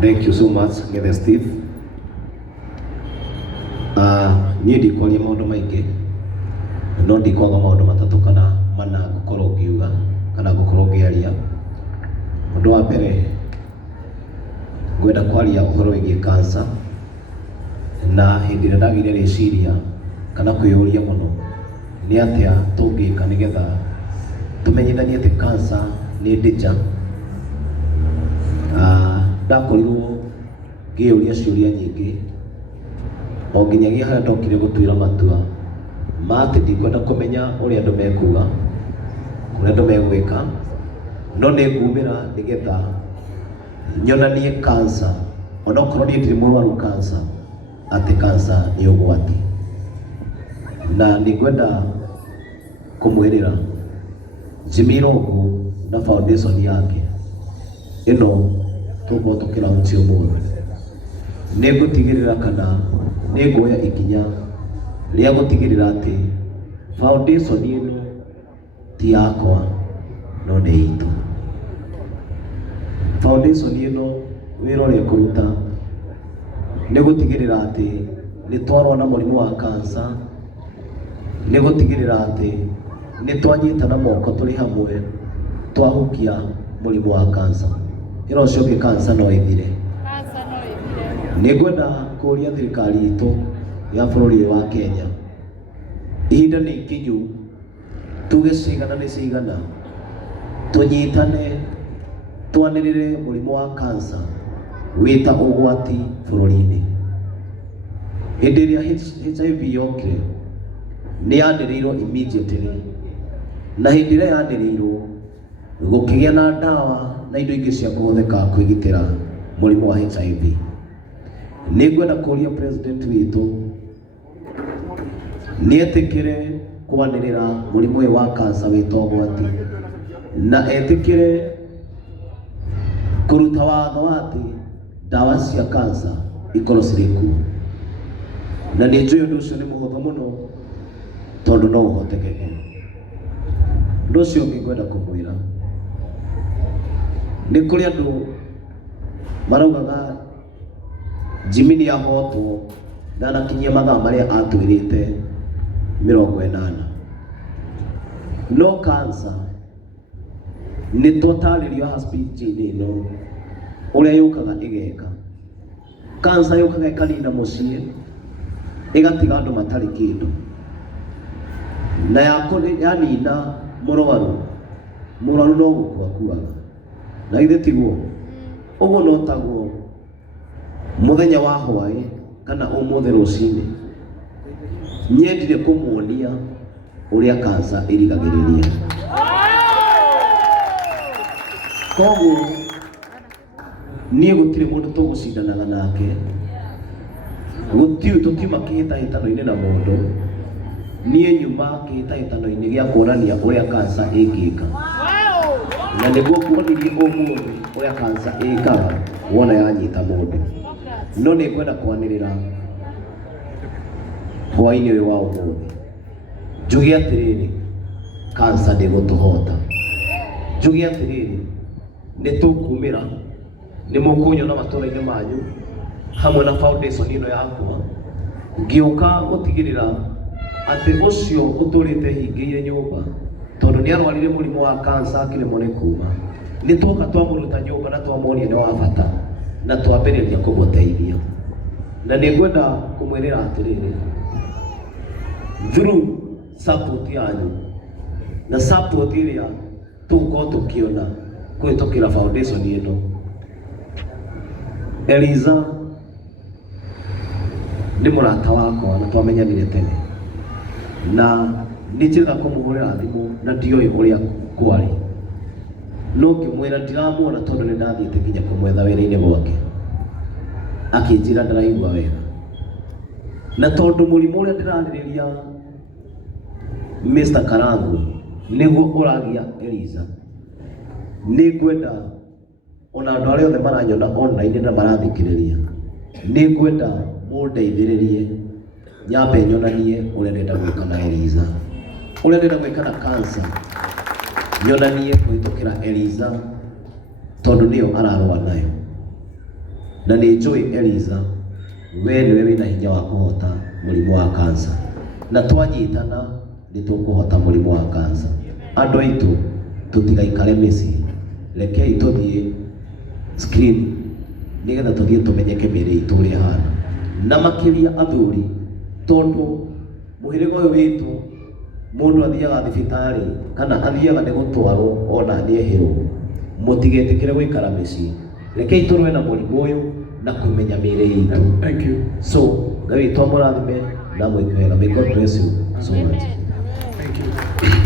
Thank you so much, Gethe Steve. Niĩ ndikwaria maũndũ maingĩ, no ndikwaga maũndũ matatũ kana mana ngũkorwo ngiuga kana ngũkorwo ngĩaria. Ũndũ wa mbere, ngwenda kwaria ũhoro wĩgiĩ cancer, na hĩndĩ ĩrĩa ndagire rĩciria kana kwĩyũria mũno nĩ atĩa tũngĩka nĩgetha tũmenyithanie atĩ cancer nĩ danger. Ndakorirwo ngĩyũria ciũria nyingĩ o nginyagia harĩa ndokire gũtuĩra matua ma atĩ ndikwenda kũmenya ũrĩa andũ mekuga, ũrĩa andũ megwĩka, no nĩ ngumĩra nĩgetha nyonanie cancer, ona okorwo niĩ ndirĩ mũrwaru cancer, atĩ cancer nĩ ũgwati. Na nĩ ngwenda kũmwĩrĩra Jimmy Rongo na foundation yake ĩno tũgũkorwo tũkĩlaunch ũmũthĩ, nĩ ngũtigĩrĩra kana nĩ nguoya ikinya rĩa gũtigĩrĩra atĩ foundation ĩno ti yakwa no nĩ itũ. Foundation ĩno wĩra ũrĩa ĩkũruta nĩ gũtigĩrĩra atĩ nĩ twarũa na mũrimũ wa cancer, nĩ gũtigĩrĩra atĩ nĩ twanyitana moko tũrĩ hamwe twahukia mũrimũ wa cancer. Ĩno ũcio ũngĩ cancer no ĩthire. Nĩ ngwenda kũria thirikari itũ ya bũrũri wa Kenya, ihinda nĩ ikinyu tuge cigana nĩ cigana tũnyitane twanĩrĩre mũrimũ wa cancer wĩta ũgwati bũrũri-inĩ. Hĩndĩ ĩrĩa HIV yokire nĩ yanĩrĩirwo immediately, na hĩndĩ ĩrĩa yanĩrĩirwo gũkĩgĩa na ndawa na indo ingĩ cia kũhũthĩka kwĩgitĩra mũrimũ wa HIV. Nĩ ngwenda kũria president witũ nĩ etĩkĩre kwanĩrĩra mũrimũ ũyũ wa cancer wĩta ũgwati, na etĩkĩre kũruta watho atĩ ndawa cia cancer ikorwo cirĩ kuo. Na nĩ njũĩ ũndũ ũcio nĩ mũhũthũ mũno tondũ no ũhotekeke. Ũndũ ũcio ũngĩ ngwenda kũmwĩra, nĩ kũrĩ andũ maraugaga Jimmy nĩ ahotwo ndanakinyia mathaa marĩa atwĩrĩte 80. No cancer nĩ tũtarĩrio hospital-inĩ ĩno ũrĩa yũkaga ĩgeka. Cancer yũkaga ĩkanina mũciĩ, ĩgatiga andũ matarĩ kĩndũ, na yanina mũrwaru no gũkua akuaga. Na ithe tiguo ũguo no taguo mũthenya wa hwaĩ kana ũmũthĩ rũcinĩ nyendire kũmuonia ũrĩa cancer ĩrigagĩrĩria. Koguo niĩ gũtirĩ mũndũ tũgũcindanaga nake, tũtiuma kĩhĩtahĩtano-inĩ na mũndũ, niĩ nyuma kĩhĩtahĩtano-inĩ gĩa kuonania ũrĩa cancer ĩngĩka, na nĩguo kuonirie ũmũthĩ ũrĩa cancer ĩkaga wona yanyita mũndũ. No nĩ ngwenda kwanĩrĩra hwaĩ-inĩ ũyũ wa ũmũthĩ njuge atĩrĩrĩ, cancer ndĩgũtũhota. Njuge atĩrĩrĩ, nĩ tũkumĩra, nĩ mũkũnyona matũra-inĩ manyu hamwe na foundation ĩno yakwa, ngĩũka gũtigĩrĩra atĩ ũcio ũtũrĩte hingĩire nyũmba tondũ nĩ arwarire mũrimũ wa cancer akĩremwo nĩ kuuma, nĩ twoka twamũruta nyũmba na twamuonia nĩ wa bata na twambĩrĩria kũmũteithia. Na nĩ ngwenda kũmwĩrĩra atĩrĩrĩ, through support yanyu na support ĩrĩa tũgũkorwo tũkĩona kũhĩtũkĩra foundation ĩno, Eliza nĩ mũrata wakwa na twamenyanire tene, na nĩ njĩraga kũmũhũrĩra thimũ na ndioĩ ũrĩa kwarĩ, no ngĩmwĩra ndiramuona tondũ nĩ ndathiĩte nginya kũmwetha wĩra-inĩ gwake, akĩnjĩra ndaraigua wega. Na tondũ mũrimũ ũrĩa ndĩrarĩrĩria Mr. Karangu nĩguo ũragia Eliza, nĩ ngwenda ona andũ arĩa othe maranyona online na marathikĩrĩria, nĩ ngwenda mũndeithĩrĩrie nyambe nyonanie ũrĩa ndĩrenda gwĩka na Eliza, ũrĩa ndĩrenda gwĩka na cancer, nyonanie kũhĩtũkĩra Eliza tondũ nĩyo ararũa nayo. na nĩ njũĩ Eliza we nĩwe wĩna hinya wa kũhota mũrimũ wa kansa, na twanyitana nĩ tũkũhota mũrimũ wa kansa. Andũ aitũ tũtigaikare mĩciĩ, rekei tũthiĩ screen nĩgetha tũthiĩ tũmenyeke mĩĩrĩ itũ ũrĩa ĩhana, na makĩria athuri, tondũ mũhĩrĩga ũyũ witũ mũndũ athiaga thibitarĩ kana athiaga nĩ gũtwarwo ona nĩehĩrwo. Mũtigetĩkĩre gũikara mĩciĩ, rekei tũrũe na mũrimũ ũyũ na kũmenya mĩĩrĩ itũ. Thank you. So Ngai witũ amũrathime na mwĩke wega. May God bless you so much. Thank you.